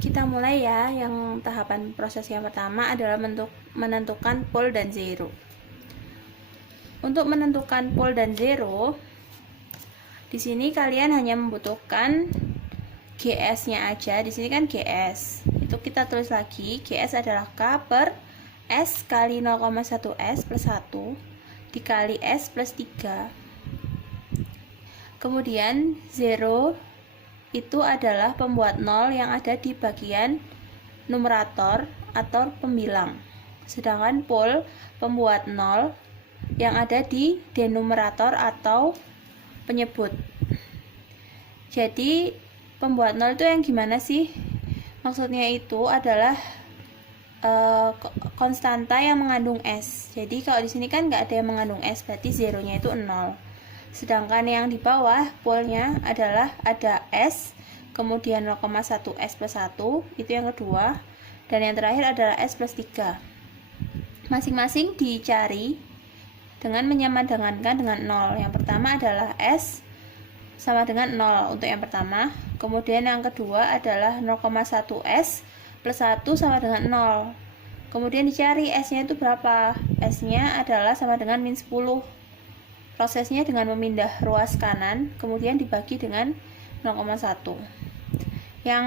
Kita mulai ya. Yang tahapan proses yang pertama adalah menentukan pol dan zero. Untuk menentukan pol dan zero, di sini kalian hanya membutuhkan GS-nya aja. Di sini kan GS. Itu kita tulis lagi, GS adalah K per S kali 0,1 S plus 1 dikali S plus 3. Kemudian zero itu adalah pembuat 0 yang ada di bagian numerator atau pembilang. Sedangkan pol pembuat 0 yang ada di denumerator atau penyebut. Jadi pembuat 0 itu yang gimana sih? Maksudnya itu adalah konstanta yang mengandung S. Jadi kalau di sini kan nggak ada yang mengandung S, berarti zeronya itu 0. Sedangkan yang di bawah polnya adalah ada S, kemudian 0,1 S plus 1, itu yang kedua, dan yang terakhir adalah S plus 3. Masing-masing dicari dengan menyamadangankan dengan 0. Yang pertama adalah S sama dengan 0 untuk yang pertama. Kemudian yang kedua adalah 0,1 S plus 1 sama dengan 0. Kemudian dicari S-nya itu berapa. S-nya adalah sama dengan min 10. Prosesnya dengan memindah ruas kanan, kemudian dibagi dengan 0,1. Yang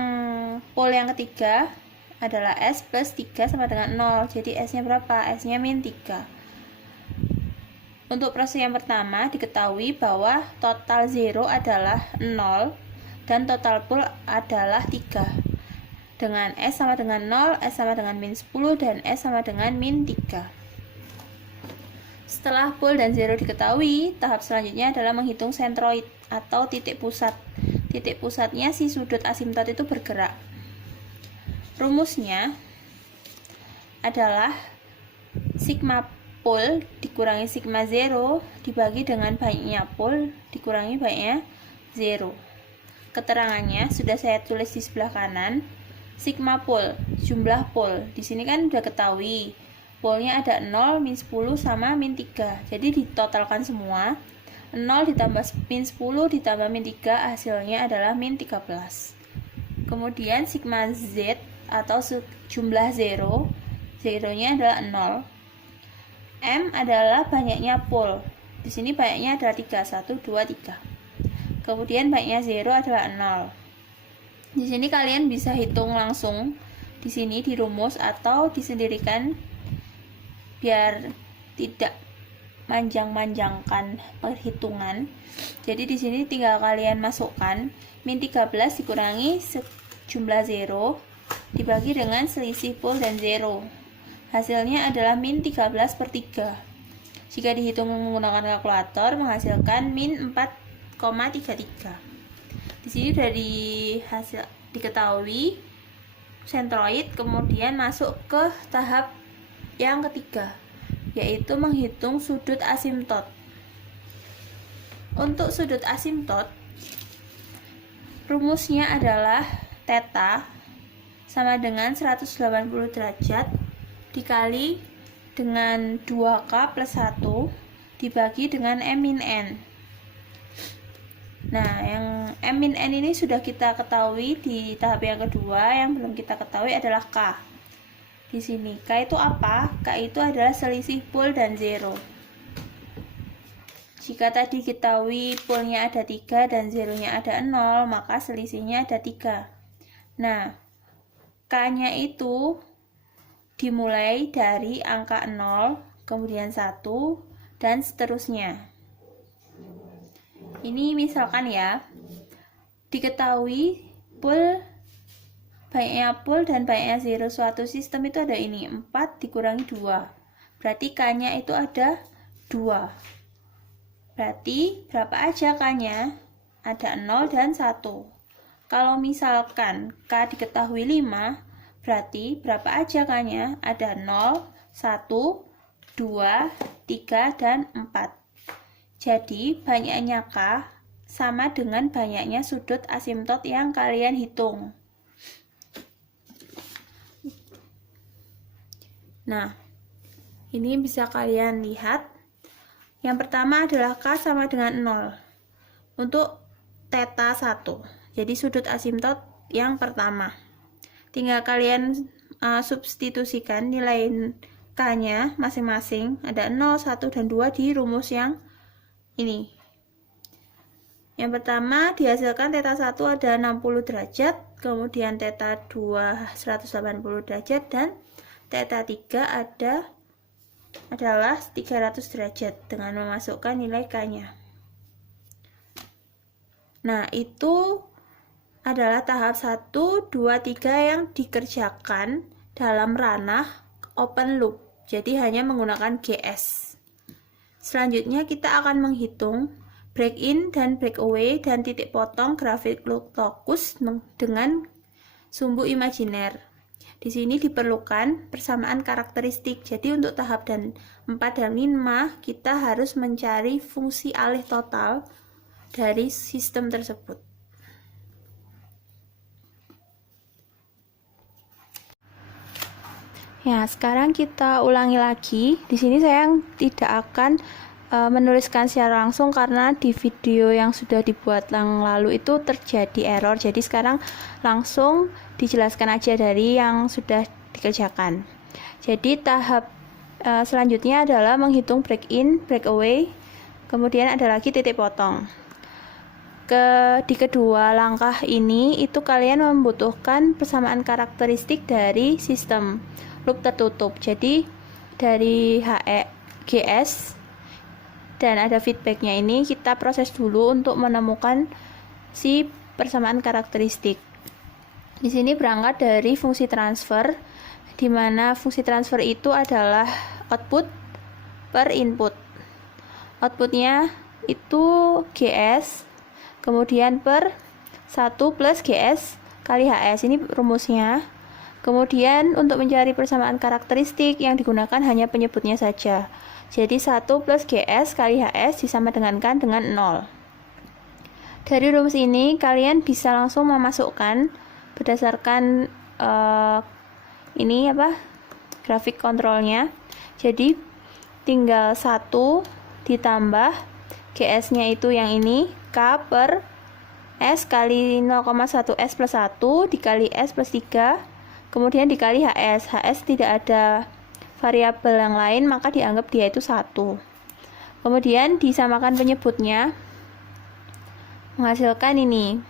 pol yang ketiga adalah S plus 3 sama dengan 0. Jadi S-nya berapa? S-nya min 3. Untuk proses yang pertama, diketahui bahwa total zero adalah 0 dan total pol adalah 3. Dengan S sama dengan 0, S sama dengan min 10, dan S sama dengan min 3. Setelah pol dan zero diketahui, tahap selanjutnya adalah menghitung sentroid atau titik pusat. Titik pusatnya si sudut asimtot itu bergerak. Rumusnya adalah sigma pol dikurangi sigma zero dibagi dengan banyaknya pol dikurangi banyaknya zero. Keterangannya sudah saya tulis di sebelah kanan. Sigma pol, jumlah pol. Di sini kan udah ketahui. Polnya ada 0, min 10 sama min 3. Jadi ditotalkan semua. 0 ditambah min 10 ditambah min 3 hasilnya adalah min 13. Kemudian sigma z atau jumlah zero. Zeronya adalah 0. M adalah banyaknya pol. Di sini banyaknya adalah 3, 1, 2, 3. Kemudian banyaknya zero adalah 0. Di sini kalian bisa hitung langsung di sini di rumus atau disendirikan biar tidak manjang-manjangkan perhitungan. Jadi di sini tinggal kalian masukkan min 13 dikurangi jumlah zero dibagi dengan selisih pol dan zero. Hasilnya adalah min 13 per 3. Jika dihitung menggunakan kalkulator menghasilkan min 4,33. Di sini dari hasil diketahui sentroid, kemudian masuk ke tahap yang ketiga, yaitu menghitung sudut asimtot. Untuk sudut asimtot, rumusnya adalah theta sama dengan 180 derajat dikali dengan 2K plus 1 dibagi dengan M min N. Nah, yang M min N ini sudah kita ketahui di tahap yang kedua. Yang belum kita ketahui adalah K. Di sini K itu apa? K itu adalah selisih pol dan zero. Jika tadi ketahui polnya ada 3 dan zeronya ada 0, maka selisihnya ada 3. Nah, K-nya itu dimulai dari angka 0, kemudian 1, dan seterusnya. Ini misalkan ya, diketahui banyaknya pol dan banyaknya zero suatu sistem itu ada ini, 4 dikurangi 2. Berarti K-nya itu ada 2. Berarti berapa aja K-nya? Ada 0 dan 1. Kalau misalkan K diketahui 5, berarti berapa aja K-nya? Ada 0, 1, 2, 3, dan 4. Jadi banyaknya K sama dengan banyaknya sudut asimtot yang kalian hitung. Nah, ini bisa kalian lihat. Yang pertama adalah K sama dengan 0 untuk theta 1. Jadi sudut asimtot yang pertama. tinggal kalian substitusikan nilai K-nya masing-masing, ada 0, 1, dan 2 di rumus yang ini. Yang pertama dihasilkan θ1 ada 60 derajat, kemudian θ2 180 derajat, dan θ3 adalah 300 derajat dengan memasukkan nilai K-nya. Nah, itu adalah tahap 1, 2, 3 yang dikerjakan dalam ranah open loop. Jadi hanya menggunakan GS. Selanjutnya kita akan menghitung break in dan break away dan titik potong grafik locus dengan sumbu imajiner. Di sini diperlukan persamaan karakteristik. Jadi untuk tahap 4 dan 5 kita harus mencari fungsi alih total dari sistem tersebut. Ya, sekarang kita ulangi lagi. Di sini saya tidak akan menuliskan secara langsung karena di video yang sudah dibuat yang lalu itu terjadi error. Jadi sekarang langsung dijelaskan aja dari yang sudah dikerjakan. Jadi tahap selanjutnya adalah menghitung break in, break away, kemudian ada lagi titik potong. Di kedua langkah ini itu kalian membutuhkan persamaan karakteristik dari sistem loop tertutup. Jadi dari GS dan ada feedbacknya ini kita proses dulu untuk menemukan si persamaan karakteristik. Di sini berangkat dari fungsi transfer, di mana fungsi transfer itu adalah output per input. Outputnya itu GS, kemudian per 1 plus GS kali HS, ini rumusnya. Kemudian untuk mencari persamaan karakteristik yang digunakan hanya penyebutnya saja. Jadi 1 plus GS kali HS disamadengankan dengan 0. Dari rumus ini kalian bisa langsung memasukkan berdasarkan grafik kontrolnya. Jadi tinggal 1 ditambah GS-nya itu yang ini, K per S kali 0,1 S plus 1 dikali S plus 3, kemudian dikali HS. HS tidak ada variabel yang lain, maka dianggap dia itu 1. Kemudian disamakan penyebutnya, menghasilkan ini.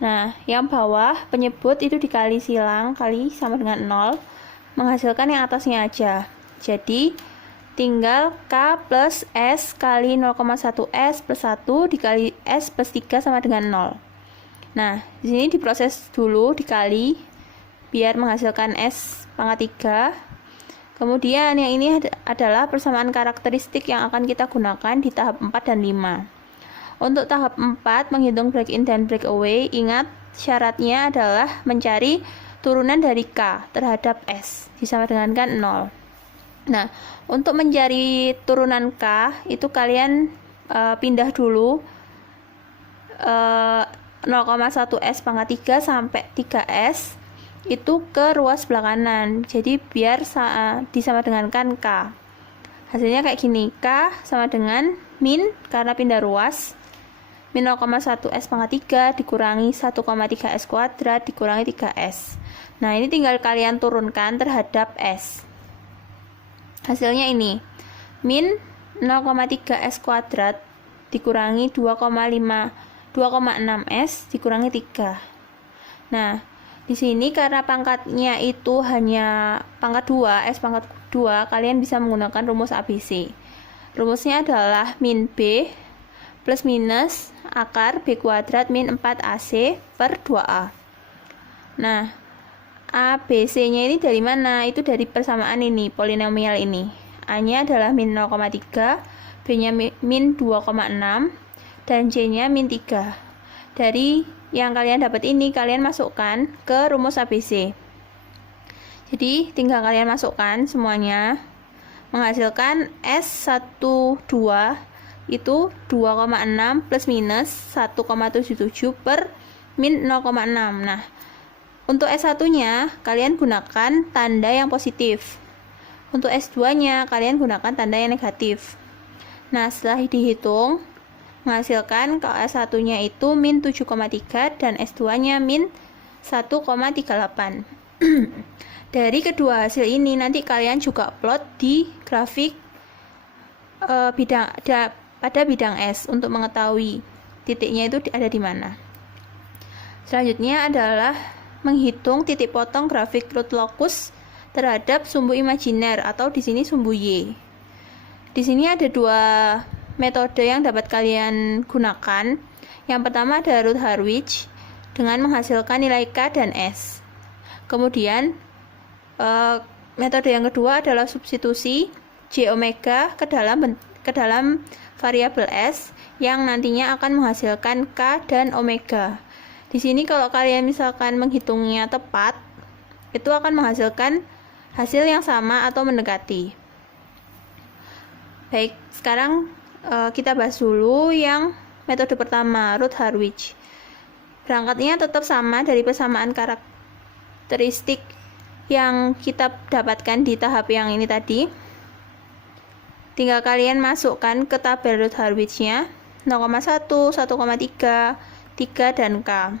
Nah, yang bawah penyebut itu dikali silang, kali sama dengan 0, menghasilkan yang atasnya aja. Jadi tinggal K plus S kali 0,1 S plus 1 dikali S plus 3 sama dengan 0. Nah, di sini diproses dulu dikali biar menghasilkan S pangkat 3. Kemudian yang ini adalah persamaan karakteristik yang akan kita gunakan di tahap 4 dan 5. Untuk tahap 4 menghitung break in dan break away, ingat syaratnya adalah mencari turunan dari K terhadap S disamadengankan 0. Nah, untuk mencari turunan K itu kalian pindah dulu 0,1 S pangkat 3 sampai 3S itu ke ruas sebelah kanan. Jadi biar disamadengankan K. Hasilnya kayak gini, K sama dengan min karena pindah ruas, min 0,1 S pangkat 3 dikurangi 1,3 S kuadrat dikurangi 3S. Nah, ini tinggal kalian turunkan terhadap S. Hasilnya ini, min 0,3 S kuadrat dikurangi 2,6 S dikurangi 3. Nah, di sini karena pangkatnya itu hanya pangkat 2, S pangkat 2, kalian bisa menggunakan rumus ABC. Rumusnya adalah min B plus minus akar B kuadrat min 4AC per 2A. Nah, ABC-nya ini dari mana? Itu dari persamaan ini, polinomial ini. A-nya adalah min 0,3, B-nya min 2,6, dan C-nya min 3. Dari yang kalian dapat ini, kalian masukkan ke rumus ABC. Jadi, tinggal kalian masukkan semuanya, menghasilkan S12 itu 2,6 plus minus 1,77 per min 0,6. Nah, untuk S1-nya, kalian gunakan tanda yang positif. Untuk S2-nya, kalian gunakan tanda yang negatif. Nah, setelah dihitung, menghasilkan kalau S1-nya itu min 7,3 dan S2-nya min 1,38. Dari kedua hasil ini nanti kalian juga plot di grafik pada bidang S untuk mengetahui titiknya itu ada di mana. Selanjutnya adalah menghitung titik potong grafik root locus terhadap sumbu imajiner atau di sini sumbu Y. Di sini ada dua metode yang dapat kalian gunakan. Yang pertama ada root Harwich dengan menghasilkan nilai K dan S. Kemudian metode yang kedua adalah substitusi J omega ke dalam variabel S yang nantinya akan menghasilkan K dan omega. Di sini kalau kalian misalkan menghitungnya tepat, itu akan menghasilkan hasil yang sama atau mendekati. Baik, sekarang kita bahas dulu yang metode pertama, root Harwich. Berangkatnya tetap sama dari persamaan karakteristik yang kita dapatkan di tahap yang ini tadi. Tinggal kalian masukkan ke tabel root Harwich-nya 0,1, 1,3, 3, dan K.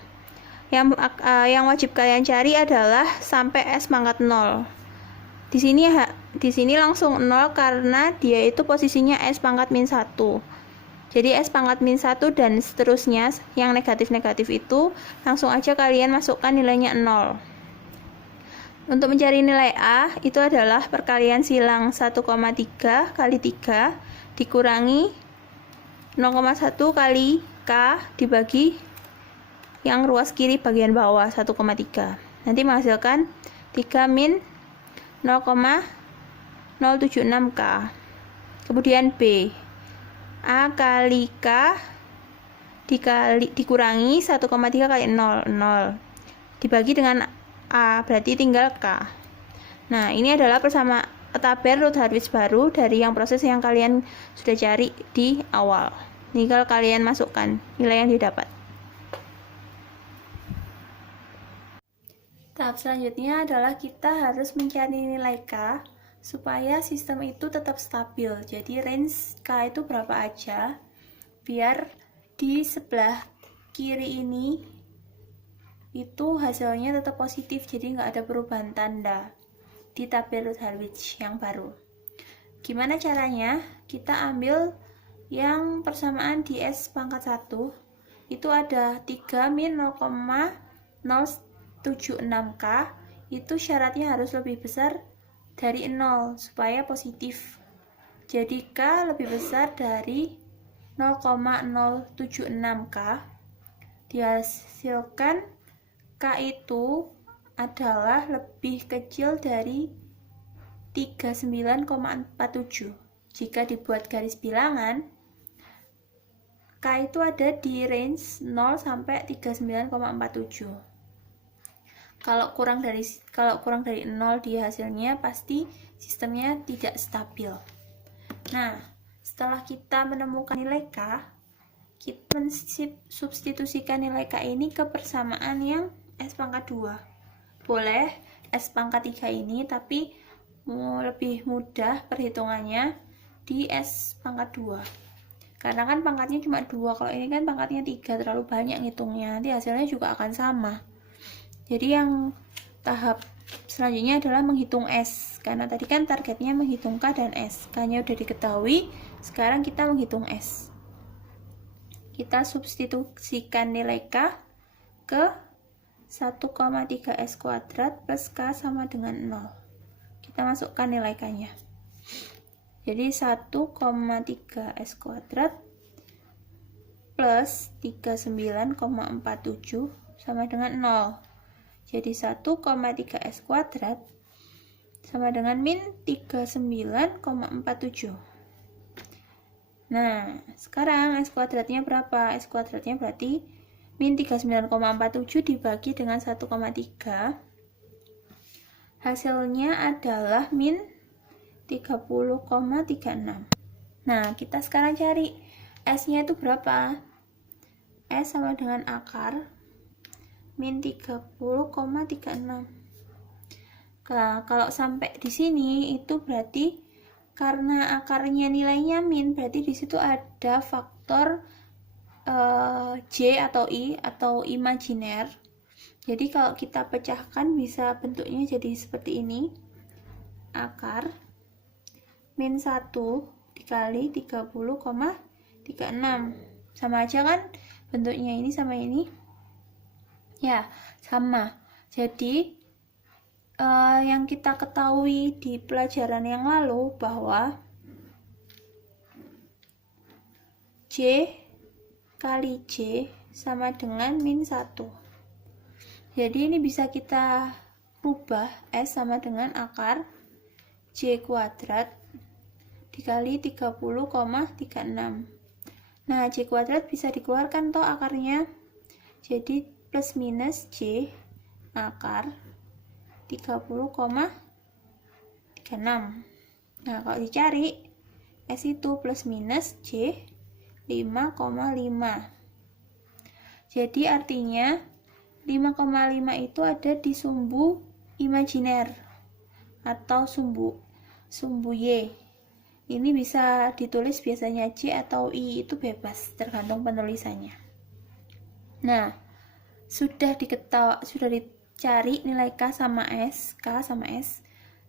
Yang wajib kalian cari adalah sampai S pangkat 0. Di sini langsung 0 karena dia itu posisinya S pangkat min 1. Jadi S pangkat min 1 dan seterusnya yang negatif-negatif itu langsung aja kalian masukkan nilainya 0. Untuk mencari nilai A itu adalah perkalian silang 1,3 kali 3 dikurangi 0,1 kali K dibagi yang ruas kiri bagian bawah 1,3. Nanti menghasilkan 3 min 0,076 K. Kemudian B, A kali K dikurangi 1,3 kali 0, 0 dibagi dengan A, berarti tinggal K. Nah, ini adalah tabel root Harwich baru dari yang proses yang kalian sudah cari di awal. Tinggal kalian masukkan nilai yang didapat. Tahap selanjutnya adalah kita harus mencari nilai K supaya sistem itu tetap stabil. Jadi range K itu berapa aja biar di sebelah kiri ini itu hasilnya tetap positif, jadi nggak ada perubahan tanda di tabel root Harwich yang baru. Gimana caranya? Kita ambil yang persamaan di S pangkat 1 itu ada 3 min 0,076K, itu syaratnya harus lebih besar dari 0 supaya positif. Jadi K lebih besar dari 0,076K. Dihasilkan K itu adalah lebih kecil dari 39,47. Jika dibuat garis bilangan, K itu ada di range 0 sampai 39,47. Kalau kurang dari 0 di hasilnya pasti sistemnya tidak stabil. Nah, setelah kita menemukan nilai K, kita substitusikan nilai K ini ke persamaan yang S pangkat 2. Boleh S pangkat 3 ini, tapi lebih mudah perhitungannya di S pangkat 2. Karena kan pangkatnya cuma 2, kalau ini kan pangkatnya 3, terlalu banyak ngitungnya, nanti hasilnya juga akan sama. Jadi yang tahap selanjutnya adalah menghitung S, karena tadi kan targetnya menghitung K dan S. K-nya udah diketahui, sekarang kita menghitung S. Kita substitusikan nilai K ke 1,3 S kuadrat plus K sama dengan 0. Kita masukkan nilai K-nya. Jadi 1,3 S kuadrat plus 39,47 sama dengan 0. Jadi 1,3 S kuadrat sama dengan min 39,47. Nah, sekarang S kuadratnya berapa? S kuadratnya berarti min 39,47 dibagi dengan 1,3. Hasilnya adalah min 30,36. Nah, kita sekarang cari S-nya itu berapa? S sama dengan akar min 30,36. Nah, kalau sampai di sini itu berarti karena akarnya nilainya min, berarti di situ ada faktor J atau I atau imajiner. Jadi kalau kita pecahkan bisa bentuknya jadi seperti ini. Akar min 1 dikali 30,36. Sama aja kan bentuknya ini sama ini? Ya, sama. Jadi yang kita ketahui di pelajaran yang lalu bahwa J kali J sama dengan min 1. Jadi ini bisa kita rubah S sama dengan akar J kuadrat dikali 30,36. Nah, J kuadrat bisa dikeluarkan toh akarnya. Jadi plus minus J akar 30,36. Nah, kalau dicari S itu plus minus J 5,5. Jadi artinya 5,5 itu ada di sumbu imajiner atau sumbu Y. Ini bisa ditulis biasanya J atau I, itu bebas tergantung penulisannya. Nah, sudah dicari nilai K sama S.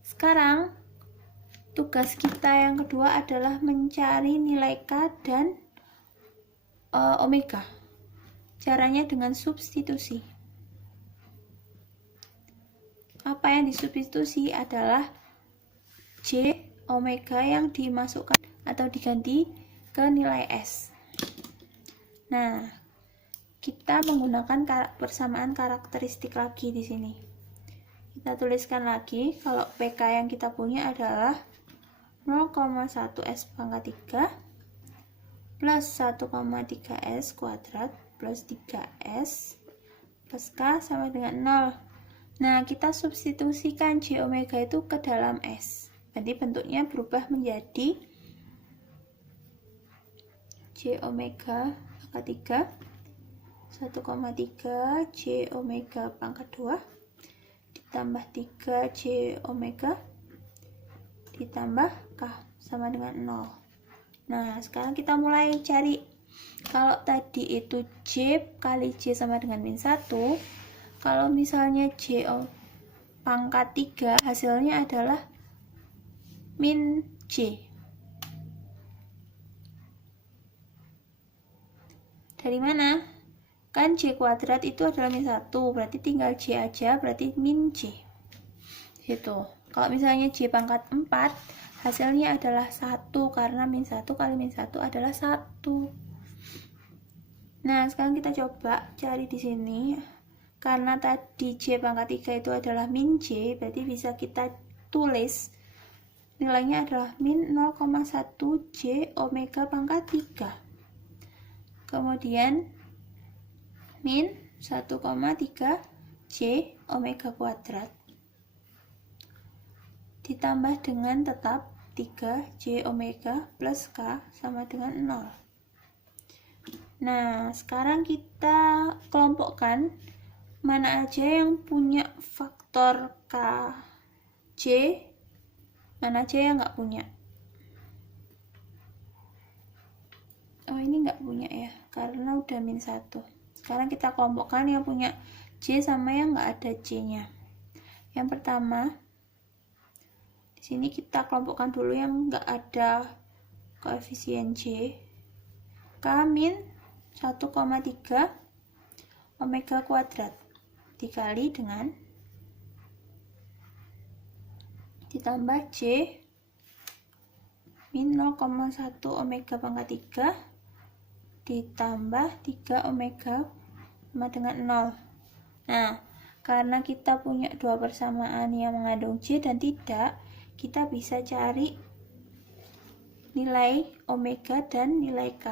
Sekarang tugas kita yang kedua adalah mencari nilai K dan omega. Caranya dengan substitusi. Apa yang disubstitusi adalah J omega yang dimasukkan atau diganti ke nilai S. Nah, kita menggunakan persamaan karakteristik lagi di sini. Kita tuliskan lagi kalau PK yang kita punya adalah 0,1 S pangkat 3 plus 1,3 S kuadrat plus 3S plus K sama dengan 0. Nah, kita substitusikan J omega itu ke dalam S. Nanti bentuknya berubah menjadi J omega pangkat 3 1,3 J omega pangkat 2 ditambah 3 J omega ditambah K sama dengan 0. Nah, sekarang kita mulai cari. Kalau tadi itu J kali J sama dengan min 1, kalau misalnya J pangkat 3 hasilnya adalah min J. Dari mana? Kan J kuadrat itu adalah min 1, berarti tinggal J aja, berarti min J. Gitu. Kalau misalnya J pangkat 4, hasilnya adalah 1, karena min 1 kali min 1 adalah 1. Nah, sekarang kita coba cari di sini. Karena tadi J pangkat 3 itu adalah min J, berarti bisa kita tulis nilainya adalah min 0,1 J omega pangkat 3. Kemudian min 1,3 J omega kuadrat ditambah dengan tetap 3 J omega plus K sama dengan 0. Nah, sekarang kita kelompokkan mana aja yang punya faktor K J, mana aja yang nggak punya. Oh, ini nggak punya ya, karena udah min 1. Sekarang kita kelompokkan yang punya J sama yang nggak ada J-nya. Yang pertama, di sini kita kelompokkan dulu yang nggak ada koefisien J. K min 1,3 omega kuadrat dikali dengan ditambah J min 0,1 omega pangkat 3 ditambah 3 omega sama dengan 0. Nah, karena kita punya dua persamaan yang mengandung J dan tidak, kita bisa cari nilai omega dan nilai K.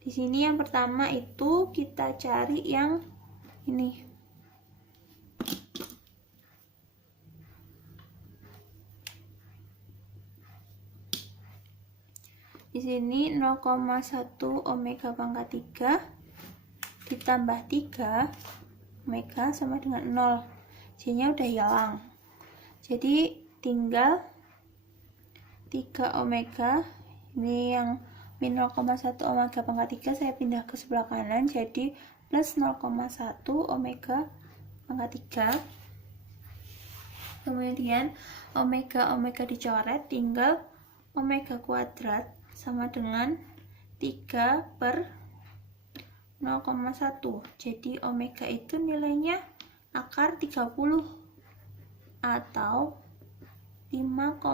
Di sini yang pertama itu kita cari yang ini. Di sini 0,1 omega pangkat 3 ditambah 3 omega sama dengan 0. J-nya udah hilang. Jadi tinggal 3 omega. Ini yang min 0,1 omega pangkat 3 saya pindah ke sebelah kanan, jadi plus 0,1 omega pangkat 3. Kemudian omega dicoret, tinggal omega kuadrat sama dengan 3 per 0,1. Jadi omega itu nilainya akar 30 atau 5,5.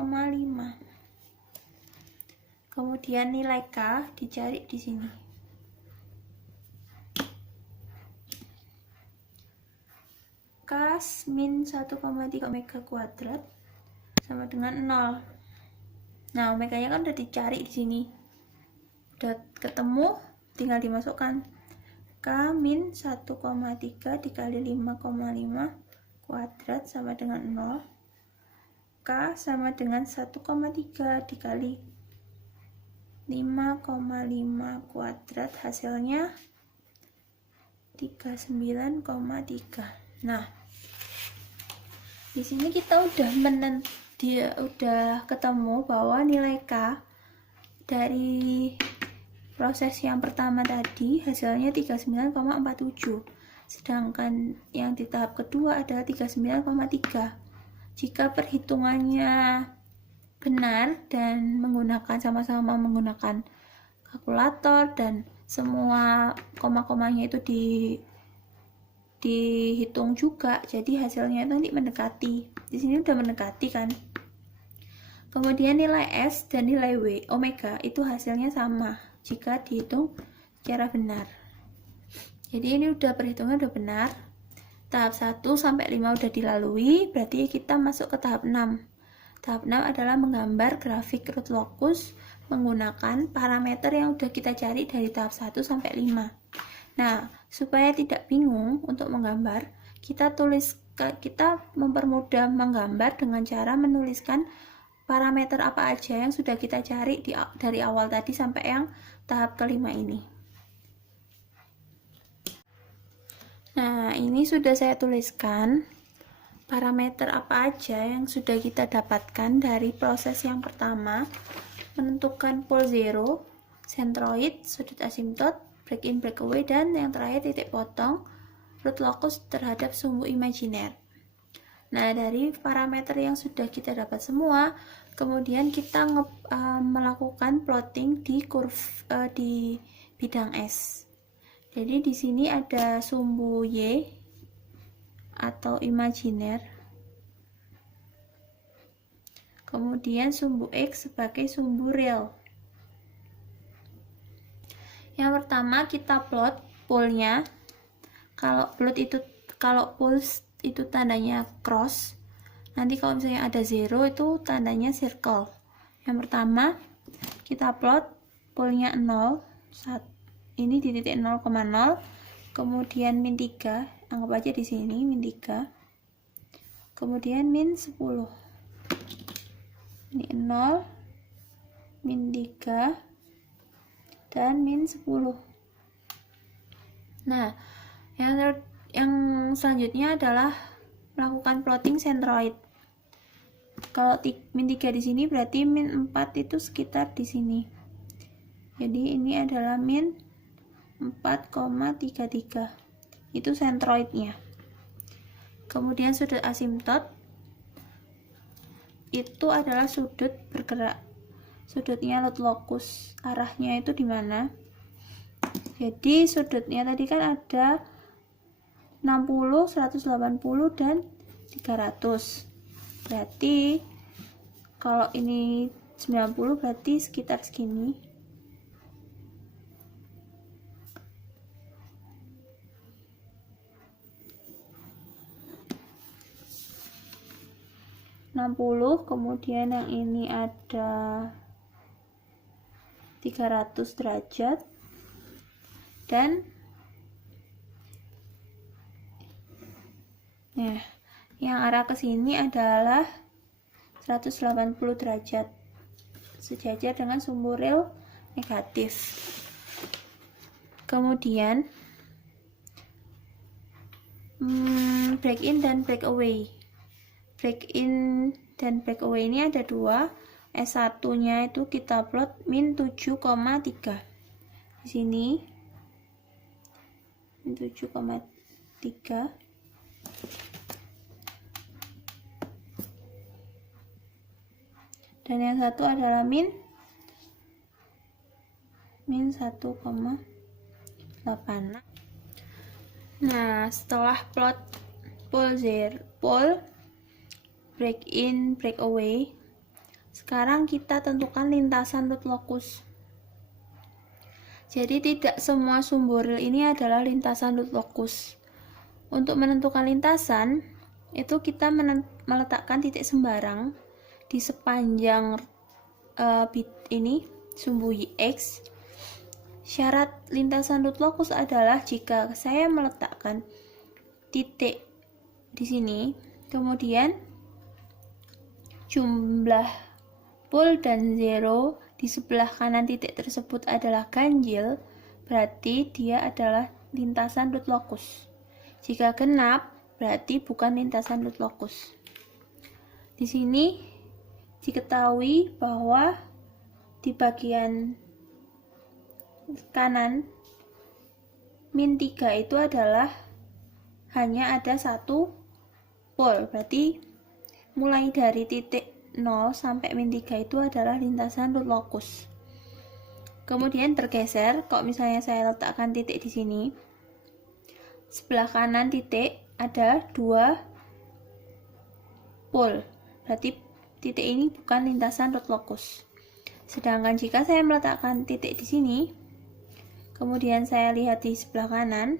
Kemudian nilai K dicari di sini. K min 1,3 omega kuadrat sama dengan 0. Nah, omeganya kan udah dicari di sini. Udah ketemu, tinggal dimasukkan. K min 1,3 dikali 5,5 kuadrat sama dengan 0. K sama dengan 1,3 dikali 5,5 kuadrat, hasilnya 39,3. Nah, di sini kita udah ketemu bahwa nilai K dari proses yang pertama tadi hasilnya 39,47, sedangkan yang di tahap kedua adalah 39,3. Jika perhitungannya benar dan sama-sama menggunakan kalkulator dan semua koma-komanya itu dihitung juga, jadi hasilnya itu nanti mendekati. Di sini udah mendekati kan. Kemudian nilai S dan nilai W omega itu hasilnya sama jika dihitung secara benar. Jadi ini perhitungan udah benar. Tahap 1 sampai 5 udah dilalui, berarti kita masuk ke tahap 6. Tahap 6 adalah menggambar grafik root locus menggunakan parameter yang udah kita cari dari tahap 1 sampai 5. Nah, supaya tidak bingung untuk menggambar, kita mempermudah menggambar dengan cara menuliskan parameter apa aja yang sudah kita cari dari awal tadi sampai yang tahap kelima ini. Nah, ini sudah saya tuliskan parameter apa aja yang sudah kita dapatkan dari proses yang pertama, menentukan pole zero, centroid, sudut asimtot, break in break away, dan yang terakhir titik potong root locus terhadap sumbu imajiner. Nah, dari parameter yang sudah kita dapat semua, kemudian kita melakukan plotting di di bidang S. Jadi di sini ada sumbu Y atau imajiner, kemudian sumbu X sebagai sumbu real. Yang pertama kita plot pole-nya. Kalau pole itu tandanya cross. Nanti kalau misalnya ada 0 itu tandanya circle. Yang pertama kita plot pole-nya 0, ini di titik 0,0, kemudian min 3, anggap aja di sini min 3, kemudian min 10. Ini 0, min 3, dan min 10. Nah, yang selanjutnya adalah melakukan plotting centroid. Kalau min 3 di sini berarti min 4 itu sekitar di sini. Jadi ini adalah min 4,33. Itu centroidnya. Kemudian sudut asimtot itu adalah sudut bergerak. Sudutnya root locus, arahnya itu di mana? Jadi sudutnya tadi kan ada 60, 180, dan 300. Berarti kalau ini 90 berarti sekitar segini. 60, kemudian yang ini ada 300 derajat, dan nah, yang arah ke sini adalah 180 derajat, sejajar dengan sumbu real negatif. Kemudian break in dan break away. Break in dan break away ini ada dua. S1 nya itu kita plot min 7,3 di sini, 7,3. Dan yang satu adalah min 1,8. Nah, setelah plot pole break in, break away, sekarang kita tentukan lintasan root locus. Jadi tidak semua sumbu rel ini adalah lintasan root locus. Untuk menentukan lintasan, itu kita meletakkan titik sembarang di sepanjang bit ini, sumbu X. Syarat lintasan root locus adalah jika saya meletakkan titik di sini, kemudian jumlah pole dan zero di sebelah kanan titik tersebut adalah ganjil, berarti dia adalah lintasan root locus. Jika genap, berarti bukan lintasan root locus. Di sini diketahui bahwa di bagian kanan min 3 itu adalah hanya ada satu pole, berarti mulai dari titik 0 sampai min 3 itu adalah lintasan root locus. Kemudian bergeser, kalau misalnya saya letakkan titik di sini, sebelah kanan titik ada 2 pole, berarti titik ini bukan lintasan root locus. Sedangkan jika saya meletakkan titik di sini, kemudian saya lihat di sebelah kanan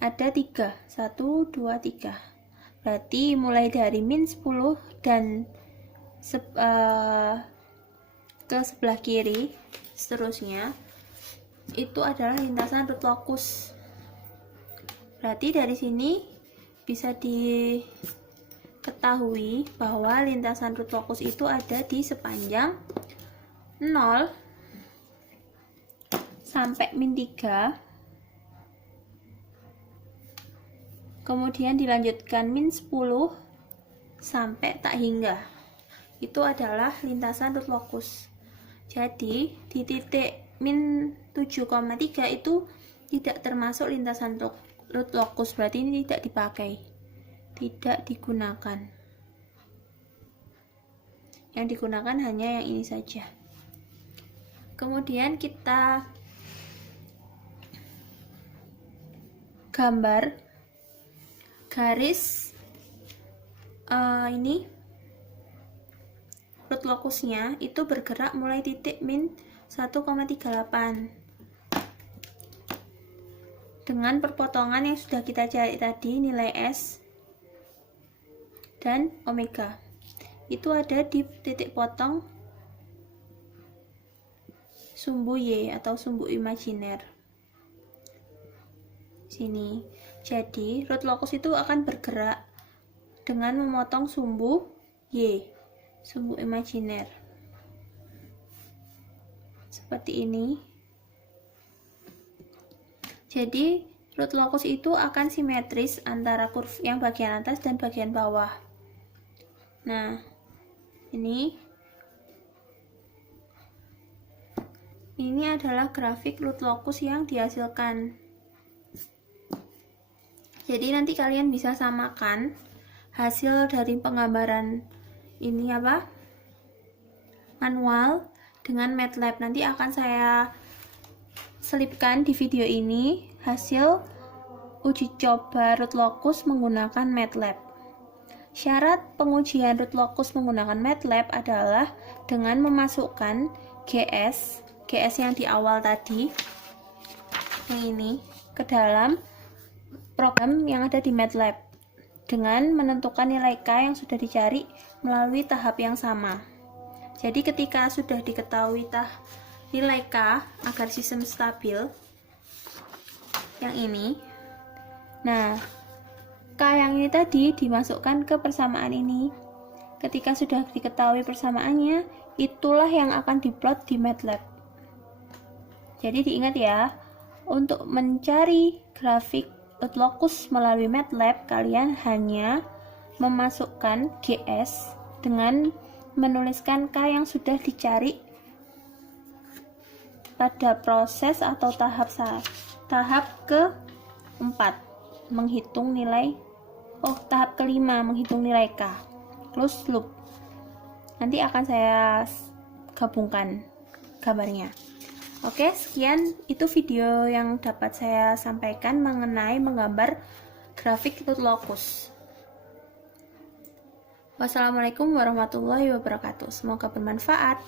ada 3, 1, 2, 3. Berarti mulai dari min 10 dan ke sebelah kiri seterusnya itu adalah lintasan root locus. Berarti dari sini bisa diketahui bahwa lintasan root locus itu ada di sepanjang 0 sampai min 3, kemudian dilanjutkan min 10 sampai tak hingga. Itu adalah lintasan root locus. Jadi di titik min 7,3 itu tidak termasuk lintasan root locus, berarti ini tidak dipakai, tidak digunakan. Yang digunakan hanya yang ini saja. Kemudian kita gambar garis ini root locusnya itu bergerak mulai titik min 1,38 dengan perpotongan yang sudah kita cari tadi, nilai S dan omega itu ada di titik potong sumbu Y atau sumbu imajiner sini. Jadi root locus itu akan bergerak dengan memotong sumbu Y, sumbu imajiner seperti ini. Jadi root locus itu akan simetris antara kurva yang bagian atas dan bagian bawah. Nah, ini adalah grafik root locus yang dihasilkan. Jadi nanti kalian bisa samakan hasil dari penggambaran ini manual dengan MATLAB. Nanti akan saya selipkan di video ini hasil uji coba root locus menggunakan MATLAB. Syarat pengujian root locus menggunakan MATLAB adalah dengan memasukkan GS yang di awal tadi, yang ini, ke dalam program yang ada di MATLAB dengan menentukan nilai K yang sudah dicari melalui tahap yang sama. Jadi ketika sudah diketahui nilai K agar sistem stabil, yang ini, nah K yang ini tadi dimasukkan ke persamaan ini. Ketika sudah diketahui persamaannya, itulah yang akan diplot di MATLAB. Jadi diingat ya, untuk mencari grafik root locus melalui MATLAB, kalian hanya memasukkan GS dengan menuliskan K yang sudah dicari pada proses atau tahap menghitung nilai tahap kelima menghitung nilai K, close loop. Nanti akan saya gabungkan gambarnya. Oke, sekian itu video yang dapat saya sampaikan mengenai menggambar grafik root locus. Wassalamualaikum warahmatullahi wabarakatuh. Semoga bermanfaat.